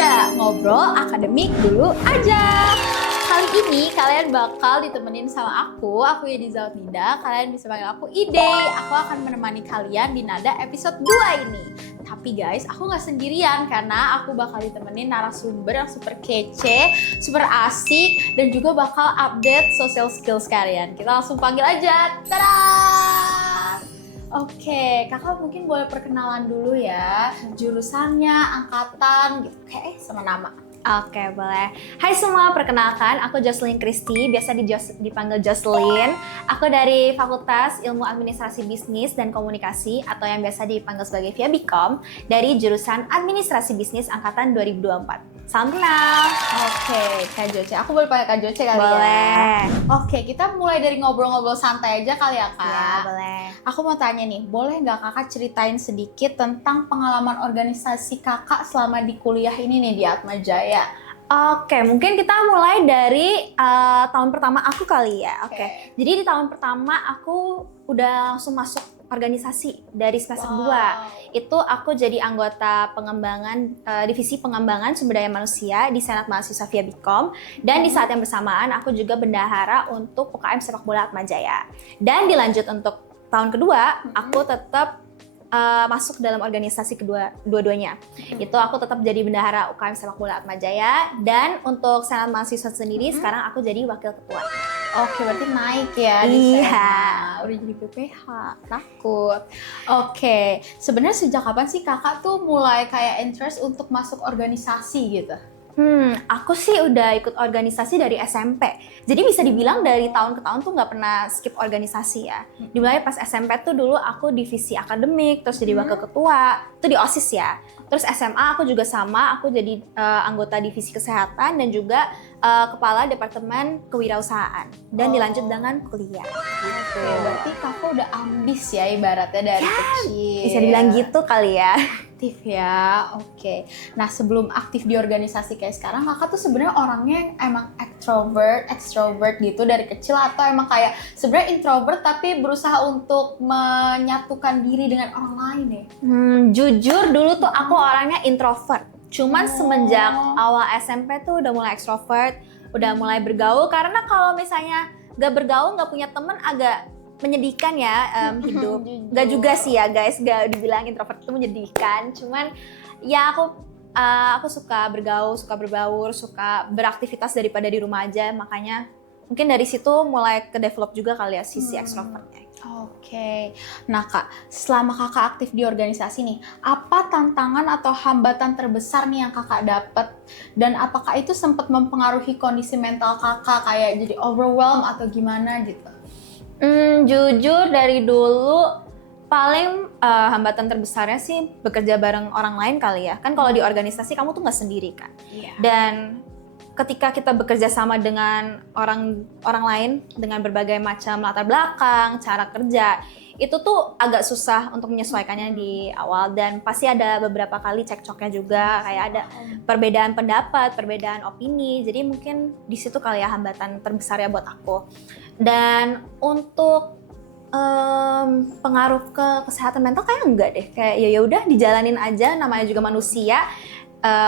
Nida, ngobrol akademik dulu aja. Kali ini kalian bakal ditemenin sama aku Yediza Nida. Kalian bisa panggil aku Ide. Aku akan menemani kalian di Nada episode 2 ini. Tapi guys, aku nggak sendirian karena aku bakal ditemenin narasumber yang super kece, super asik, dan juga bakal update social skills kalian. Kita langsung panggil aja. Tada! Oke, kakak mungkin boleh perkenalan dulu ya, jurusannya, angkatan, gitu, kayak sama nama. Oke, boleh. Hai semua, perkenalkan aku Jocelyn Christy, biasa dipanggil Jocelyn. Aku dari Fakultas Ilmu Administrasi Bisnis dan Komunikasi atau yang biasa dipanggil sebagai Viabikom dari jurusan Administrasi Bisnis angkatan 2024. Salam kenal. Oke, Kak Joce. Aku boleh pakai Kak Joce kali ya? Boleh. Oke, kita mulai dari ngobrol-ngobrol santai aja kali ya, Kak? Ya, boleh. Aku mau tanya nih, boleh nggak kakak ceritain sedikit tentang pengalaman organisasi kakak selama di kuliah ini nih di Atma Jaya? Oke, mungkin kita mulai dari tahun pertama aku kali ya. Oke. Jadi di tahun pertama aku udah langsung masuk organisasi dari semester 2. Itu aku jadi anggota pengembangan divisi pengembangan sumber daya manusia di Senat Mahasiswa Viabikom, dan di saat yang bersamaan aku juga bendahara untuk UKM Sepak Bola Atma Jaya. Dan dilanjut untuk tahun kedua, aku tetap masuk dalam organisasi dua-duanya. Itu aku tetap jadi bendahara UKM Sepak Bola Atma Jaya, dan untuk Senat Mahasiswa sendiri sekarang aku jadi wakil ketua. Oke, berarti naik ya di Iya. sana. Udah jadi PPH, takut. Oke, sebenarnya sejak kapan sih kakak tuh mulai kayak interest untuk masuk organisasi gitu? Aku sih udah ikut organisasi dari SMP. Jadi bisa dibilang dari tahun ke tahun tuh nggak pernah skip organisasi ya. Dimulai pas SMP tuh dulu aku divisi akademik, terus jadi wakil ketua, itu di OSIS ya. Terus SMA aku juga sama, aku jadi anggota divisi kesehatan dan juga kepala departemen kewirausasahaan. Dan dilanjut dengan kuliah. Oke, berarti kakak udah ambis ya ibaratnya dari kecil. Bisa dibilang gitu kali ya. Aktif ya, oke. Nah, sebelum aktif di organisasi kayak sekarang, kakak tuh sebenarnya orangnya yang emang extrovert gitu dari kecil, atau emang kayak sebenarnya introvert tapi berusaha untuk menyatukan diri dengan orang lain ya? Jujur dulu tuh aku orangnya introvert. Cuman semenjak awal SMP tuh udah mulai extrovert, udah mulai bergaul. Karena kalau misalnya gak bergaul, gak punya temen agak menyedihkan ya hidup. Gak juga sih ya guys, gak dibilang introvert itu menyedihkan. Cuman ya aku suka bergaul, suka berbaur, suka beraktivitas daripada di rumah aja. Makanya mungkin dari situ mulai ke develop juga kali ya sisi extrovertnya. Oke. Nah Kak, selama kakak aktif di organisasi nih, apa tantangan atau hambatan terbesar nih yang kakak dapet? Dan apakah itu sempat mempengaruhi kondisi mental kakak kayak jadi overwhelmed atau gimana gitu? Jujur dari dulu paling hambatan terbesarnya sih bekerja bareng orang lain kali ya. Kan kalau di organisasi kamu tuh nggak sendiri kan. Iya. Dan ketika kita bekerja sama dengan orang lain dengan berbagai macam latar belakang, cara kerja, itu tuh agak susah untuk menyesuaikannya di awal, dan pasti ada beberapa kali cekcoknya juga, kayak ada perbedaan pendapat, perbedaan opini. Jadi mungkin di situ kali ya hambatan terbesar ya buat aku. Dan untuk pengaruh ke kesehatan mental kayak enggak deh, kayak ya udah dijalanin aja, namanya juga manusia.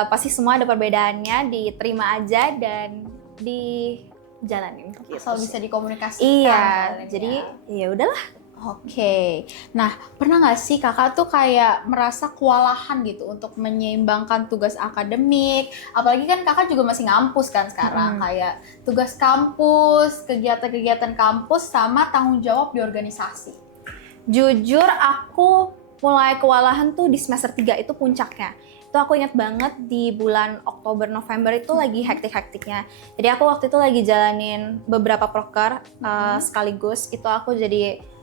Pasti semua ada perbedaannya, diterima aja dan dijalanin gitu. Asal bisa dikomunikasikan. Iya, jadi ya udahlah. Oke. Nah, pernah nggak sih kakak tuh kayak merasa kewalahan gitu untuk menyeimbangkan tugas akademik? Apalagi kan kakak juga masih ngampus kan sekarang, kayak tugas kampus, kegiatan-kegiatan kampus, sama tanggung jawab di organisasi. Jujur aku mulai kewalahan tuh di semester 3 itu puncaknya. Itu aku ingat banget di bulan Oktober November itu lagi hektik-hektiknya. Jadi aku waktu itu lagi jalanin beberapa proker sekaligus. Itu aku jadi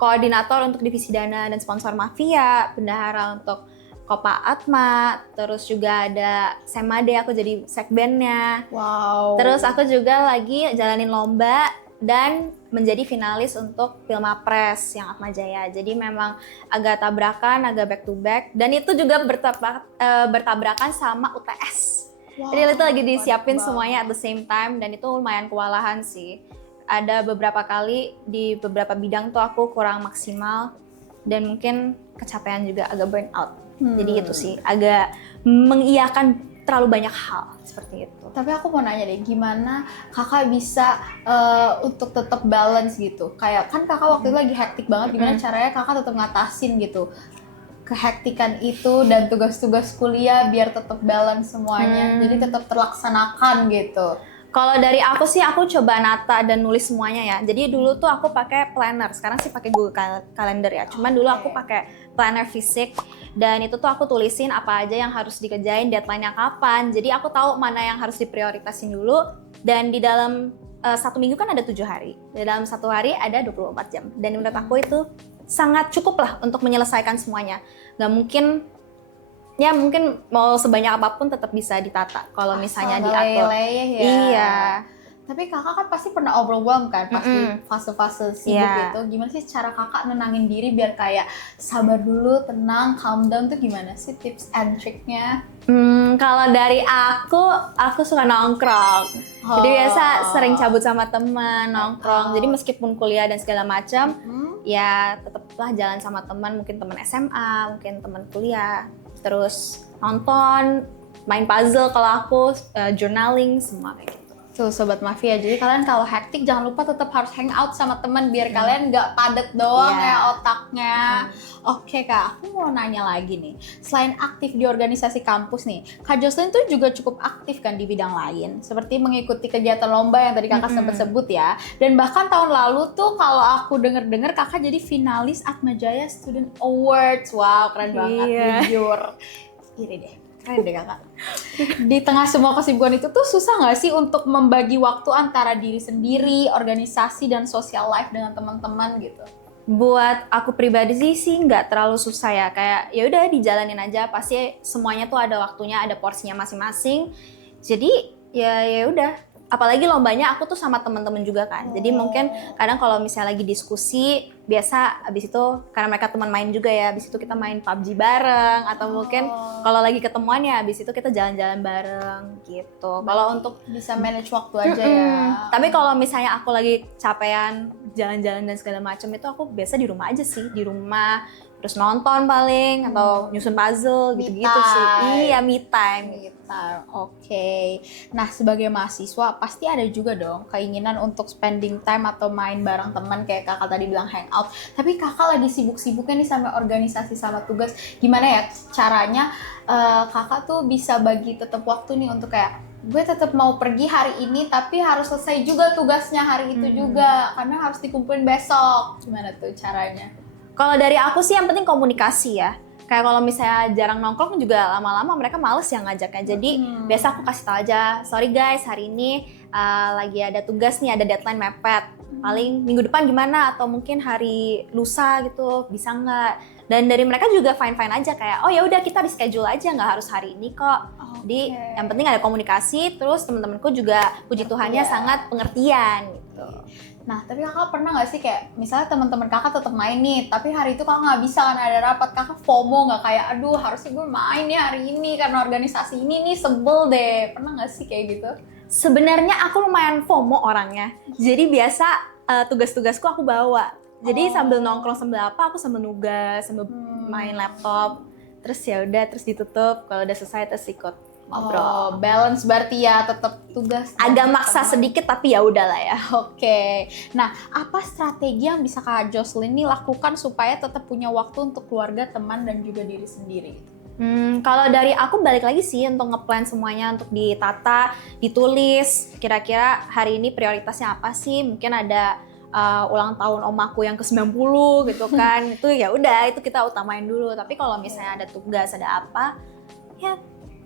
koordinator untuk divisi dana dan sponsor mafia, bendahara untuk Kopa Atma, terus juga ada Semade, aku jadi sekbennya. Wow. Terus aku juga lagi jalanin lomba dan menjadi finalis untuk Filmapres yang Atma Jaya. Jadi memang agak tabrakan, agak back to back, dan itu juga bertabrakan sama UTS. Wow, jadi itu lagi disiapin semuanya at the same time, dan itu lumayan kewalahan sih. Ada beberapa kali di beberapa bidang tuh aku kurang maksimal dan mungkin kecapean juga, agak burn out. Jadi itu sih agak mengiyakan terlalu banyak hal seperti itu. Tapi aku mau nanya deh, gimana kakak bisa untuk tetap balance gitu? Kayak kan kakak waktu itu lagi hektik banget, gimana caranya kakak tetap ngatasin gitu kehektikan itu dan tugas-tugas kuliah biar tetap balance semuanya, jadi tetap terlaksanakan gitu. Kalau dari aku sih, aku coba nata dan nulis semuanya ya. Jadi dulu tuh aku pakai planner, sekarang sih pakai Google Calendar ya. Cuman dulu aku pakai planner fisik, dan itu tuh aku tulisin apa aja yang harus dikerjain, deadline-nya kapan. Jadi aku tahu mana yang harus diprioritasin dulu. Dan di dalam 1 minggu kan ada 7 hari. Di dalam 1 hari ada 24 jam. Dan menurut aku itu sangat cukup lah untuk menyelesaikan semuanya. Nggak mungkin, ya mungkin mau sebanyak apapun tetap bisa ditata kalau misalnya diatur. Ya. Iya. Tapi kakak kan pasti pernah overwhelmed kan pas di fase-fase sibuk itu. Gimana sih cara kakak nenangin diri biar kayak sabar dulu, tenang, calm down tuh gimana sih tips and triknya? Kalau dari aku suka nongkrong. Jadi biasa sering cabut sama teman, nongkrong. Jadi meskipun kuliah dan segala macam, ya tetaplah jalan sama teman, mungkin teman SMA, mungkin teman kuliah. Terus nonton, main puzzle kalau aku, journaling, semua kayak gitu. Tuh Sobat Mafia, jadi kalian kalau hektik jangan lupa tetap harus hang out sama teman biar kalian nggak padet doang ya otaknya. Oke Kak, aku mau nanya lagi nih. Selain aktif di organisasi kampus nih, Kak Jocelyn tuh juga cukup aktif kan di bidang lain, seperti mengikuti kegiatan lomba yang tadi kakak sempat sebut ya. Dan bahkan tahun lalu tuh kalau aku denger-dengar kakak jadi finalis Atmajaya Student Awards. Wow, keren banget, jujur. Iri deh. Keren deh kakak. Di tengah semua kesibukan itu tuh susah nggak sih untuk membagi waktu antara diri sendiri, organisasi, dan social life dengan teman-teman gitu? Buat aku pribadi sih nggak terlalu susah ya, kayak ya udah dijalanin aja, pasti semuanya tuh ada waktunya, ada porsinya masing-masing. Jadi ya udah. Apalagi lombanya aku tuh sama teman-teman juga kan. Jadi mungkin kadang kalau misalnya lagi diskusi, biasa abis itu karena mereka teman main juga ya, abis itu kita main PUBG bareng, atau mungkin kalau lagi ketemuan ya abis itu kita jalan-jalan bareng gitu. Kalau untuk bisa manage waktu aja ya. Tapi kalau misalnya aku lagi capean jalan-jalan dan segala macam, itu aku biasa di rumah aja sih, di rumah terus nonton paling atau nyusun puzzle gitu-gitu sih. Iya, me time. Oke. Nah, sebagai mahasiswa pasti ada juga dong keinginan untuk spending time atau main bareng teman kayak kakak tadi bilang hangout. Tapi kakak lagi sibuk-sibuknya nih sama organisasi sama tugas. Gimana ya caranya kakak tuh bisa bagi tetap waktu nih untuk kayak gue tetap mau pergi hari ini tapi harus selesai juga tugasnya hari itu juga karena harus dikumpulin besok. Gimana tuh caranya? Kalau dari aku sih yang penting komunikasi ya. Kayak kalau misalnya jarang nongkrong juga lama-lama mereka males yang ngajaknya. Jadi biasa aku kasih tau aja, sorry guys hari ini lagi ada tugas nih, ada deadline mepet. Paling minggu depan gimana atau mungkin hari lusa gitu bisa nggak? Dan dari mereka juga fine-fine aja kayak oh ya udah kita reschedule aja, nggak harus hari ini kok. Jadi yang penting ada komunikasi. Terus teman-temanku juga puji Tuhannya sangat pengertian gitu. Nah, tapi kakak pernah nggak sih kayak misalnya teman-teman kakak tetap main nih, tapi hari itu kakak nggak bisa karena ada rapat, kakak FOMO nggak kayak aduh harusnya gue main ya hari ini karena organisasi ini nih sebel deh. Pernah nggak sih kayak gitu? Sebenarnya aku lumayan FOMO orangnya. Jadi biasa tugas-tugasku aku bawa. Jadi sambil nongkrong sambil apa, aku sambil nugas, sambil main laptop. Terus ya udah, terus ditutup. Kalau udah selesai terus ikut ngobrol. Balance berarti ya, tetap tugas. Agak maksa sedikit tapi ya udahlah ya. Oke. Nah, apa strategi yang bisa Kak Jocelyn nih lakukan supaya tetap punya waktu untuk keluarga, teman, dan juga diri sendiri? Kalau dari aku balik lagi sih untuk ngeplan semuanya, untuk ditata, ditulis. Kira-kira hari ini prioritasnya apa sih? Mungkin ada ulang tahun omaku yang ke-90 gitu kan. Itu ya udah, itu kita utamain dulu. Tapi kalau misalnya ada tugas, ada apa, ya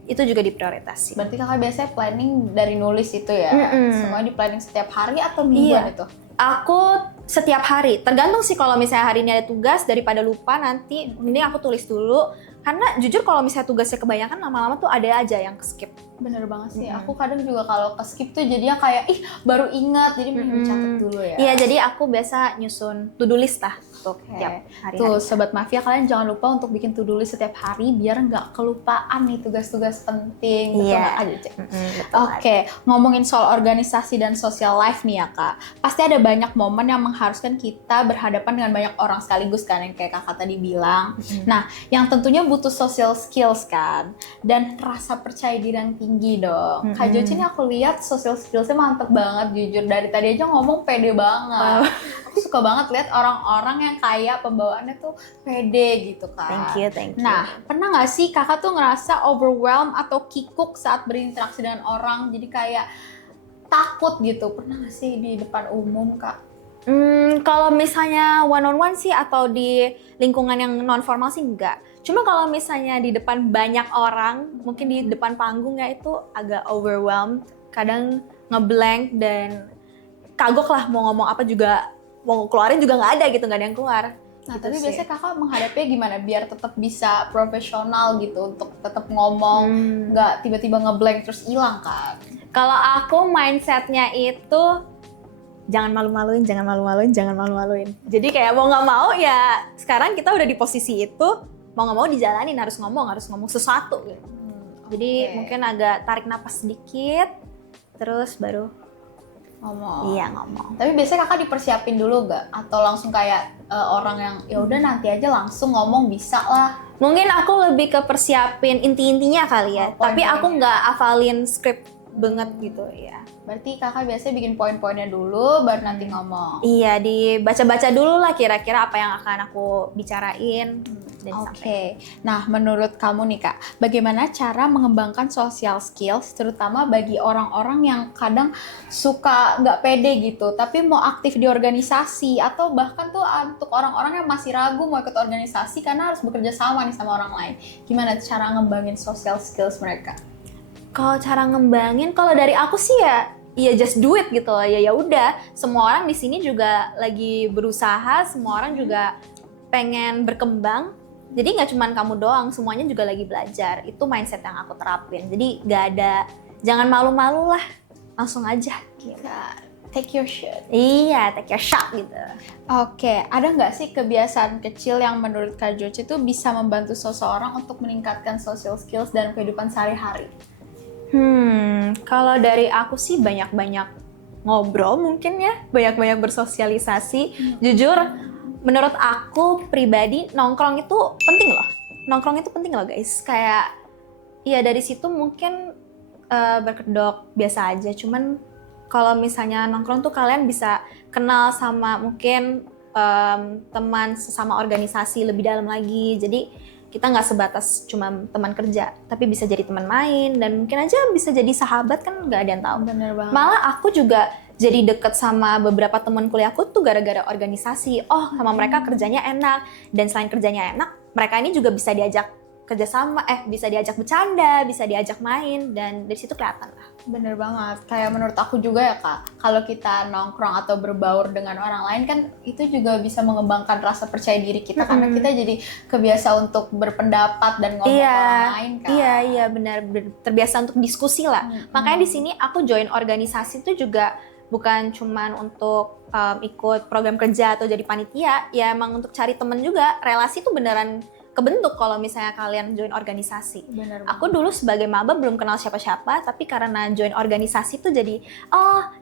itu juga diprioritasi. Berarti kakak biasanya planning dari nulis itu ya? Semuanya di planning setiap hari atau mingguan itu? Aku setiap hari, tergantung sih. Kalau misalnya hari ini ada tugas, daripada lupa nanti, mending aku tulis dulu. Karena jujur kalau misalnya tugasnya kebanyakan lama-lama tuh ada aja yang skip. Bener banget sih, aku kadang juga kalau ke skip tuh jadinya kayak baru ingat, jadi mending dicatat dulu ya. Iya, jadi aku biasa nyusun to-do list lah untuk tiap hari. Tuh Sobat Mafia, kalian jangan lupa untuk bikin to-do list setiap hari biar nggak kelupaan nih tugas-tugas penting. Betul nggak Kak Joce? Oke, ngomongin soal organisasi dan social life nih ya Kak. Pasti ada banyak momen yang mengharuskan kita berhadapan dengan banyak orang sekaligus kan, yang kayak Kakak tadi bilang. Nah, yang tentunya butuh social skills kan, dan rasa percaya diri yang tinggi dong. Kak Joce ini aku lihat social skillsnya mantep banget jujur. Dari tadi aja ngomong pede banget. Aku suka banget lihat orang-orang yang kayak pembawaannya tuh pede gitu kan. Thank you. Nah, pernah nggak sih Kakak tuh ngerasa overwhelmed atau kikuk saat berinteraksi dengan orang? Jadi kayak takut gitu. Pernah nggak sih di depan umum Kak? Kalau misalnya one on one sih atau di lingkungan yang non formal sih enggak. Cuma kalau misalnya di depan banyak orang, mungkin di depan panggung ya itu agak overwhelmed. Kadang ngeblank dan kagok lah mau ngomong apa juga, mau keluarin juga nggak ada gitu, nggak ada yang keluar. Nah, Gitu tapi sih. biasanya Kakak menghadapinya gimana biar tetap bisa profesional gitu untuk tetap ngomong, nggak tiba-tiba ngeblank terus hilang kan? Kalau aku mindsetnya itu jangan malu-maluin. Jadi kayak mau nggak mau ya sekarang kita udah di posisi itu, mau nggak mau dijalanin, harus ngomong sesuatu gitu. Jadi mungkin agak tarik napas sedikit, terus baru Ngomong. iya ngomong. Tapi biasanya Kakak dipersiapin dulu nggak? Atau langsung kayak orang yang ya udah nanti aja langsung ngomong bisa lah? Mungkin aku lebih ke persiapin inti-intinya kali ya, tapi aku nggak hafalin skrip banget gitu ya. Berarti Kakak biasanya bikin poin-poinnya dulu baru nanti ngomong? Iya, dibaca-baca dulu lah kira-kira apa yang akan aku bicarain. Oke. Nah, menurut kamu nih Kak, bagaimana cara mengembangkan social skills terutama bagi orang-orang yang kadang suka nggak pede gitu, tapi mau aktif di organisasi atau bahkan tuh untuk orang-orang yang masih ragu mau ikut organisasi karena harus bekerja sama nih sama orang lain. Gimana cara ngembangin social skills mereka? Kalau cara ngembangin, kalau dari aku sih ya just do it gitu loh. Ya udah, semua orang di sini juga lagi berusaha, semua orang juga pengen berkembang. Jadi nggak cuma kamu doang, semuanya juga lagi belajar. Itu mindset yang aku terapin. Jadi nggak ada, jangan malu-malu lah, langsung aja. Gitu. Take your shot. Iya, take your shot gitu. Oke, ada nggak sih kebiasaan kecil yang menurut Kak Joce itu bisa membantu seseorang untuk meningkatkan social skills dan kehidupan sehari-hari? Kalau dari aku sih banyak-banyak ngobrol mungkin ya, banyak-banyak bersosialisasi. Jujur, menurut aku pribadi nongkrong itu penting loh. Nongkrong itu penting loh guys. Kayak ya dari situ mungkin berkedok biasa aja. Cuman kalau misalnya nongkrong tuh kalian bisa kenal sama mungkin teman sesama organisasi lebih dalam lagi. Jadi kita nggak sebatas cuma teman kerja, tapi bisa jadi teman main dan mungkin aja bisa jadi sahabat, kan nggak ada yang tahu. Bener banget. Malah aku juga jadi deket sama beberapa teman kuliahku tuh gara-gara organisasi. Oh, sama mereka kerjanya enak, dan selain kerjanya enak, mereka ini juga bisa diajak kerjasama, bisa diajak bercanda, bisa diajak main, dan dari situ kelihatan lah. Bener banget, kayak menurut aku juga ya Kak, kalau kita nongkrong atau berbaur dengan orang lain kan itu juga bisa mengembangkan rasa percaya diri kita, karena kita jadi kebiasa untuk berpendapat dan ngomong ke orang lain kan. Iya benar, terbiasa untuk diskusi lah. Makanya di sini aku join organisasi itu juga bukan cuman untuk ikut program kerja atau jadi panitia, ya emang untuk cari temen juga. Relasi itu beneran kebentuk kalau misalnya kalian join organisasi. Bener. Aku dulu sebagai maba belum kenal siapa-siapa, tapi karena join organisasi tuh jadi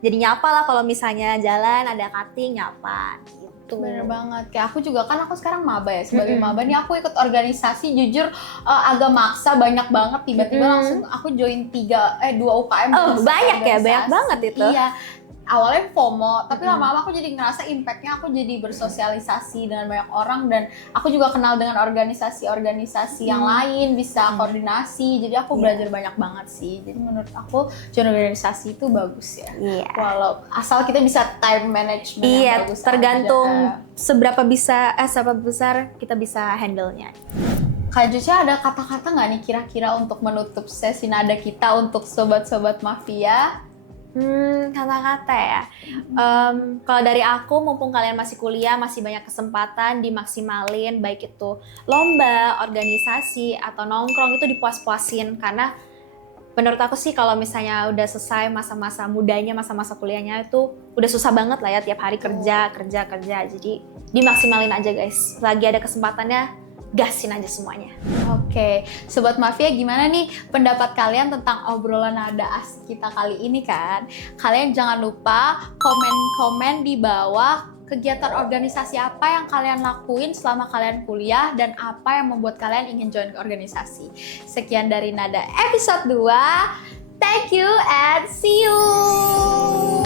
nyapa lah kalau misalnya jalan ada cutting, nyapa gitu. Bener banget, kayak aku juga kan aku sekarang maba ya, sebagai maba nih aku ikut organisasi jujur agak maksa, banyak banget, tiba-tiba langsung aku join 2 UKM. Banyak ya, banyak banget itu. Iya. Awalnya FOMO, tapi lama-lama aku jadi ngerasa impact-nya, aku jadi bersosialisasi dengan banyak orang dan aku juga kenal dengan organisasi-organisasi yang lain, bisa koordinasi, jadi aku belajar banyak banget sih. Jadi menurut aku join organisasi itu bagus ya. Walau asal kita bisa time management yang bagus. Tergantung seberapa besar kita bisa handle-nya. Kak Joce ada kata-kata nggak nih kira-kira untuk menutup sesi nada kita untuk sobat-sobat mafia? Kata-kata ya. Kalau dari aku, mumpung kalian masih kuliah, masih banyak kesempatan dimaksimalin, baik itu lomba, organisasi, atau nongkrong itu dipuas-puasin, karena menurut aku sih kalau misalnya udah selesai masa-masa mudanya, masa-masa kuliahnya itu udah susah banget lah ya tiap hari kerja. Jadi dimaksimalin aja guys. Lagi ada kesempatannya, gasin aja semuanya. Oke, Sobat Mafia gimana nih pendapat kalian tentang obrolan nada asik kita kali ini kan? Kalian jangan lupa komen-komen di bawah kegiatan organisasi apa yang kalian lakuin selama kalian kuliah dan apa yang membuat kalian ingin join ke organisasi. Sekian dari Nada episode 2. Thank you and see you!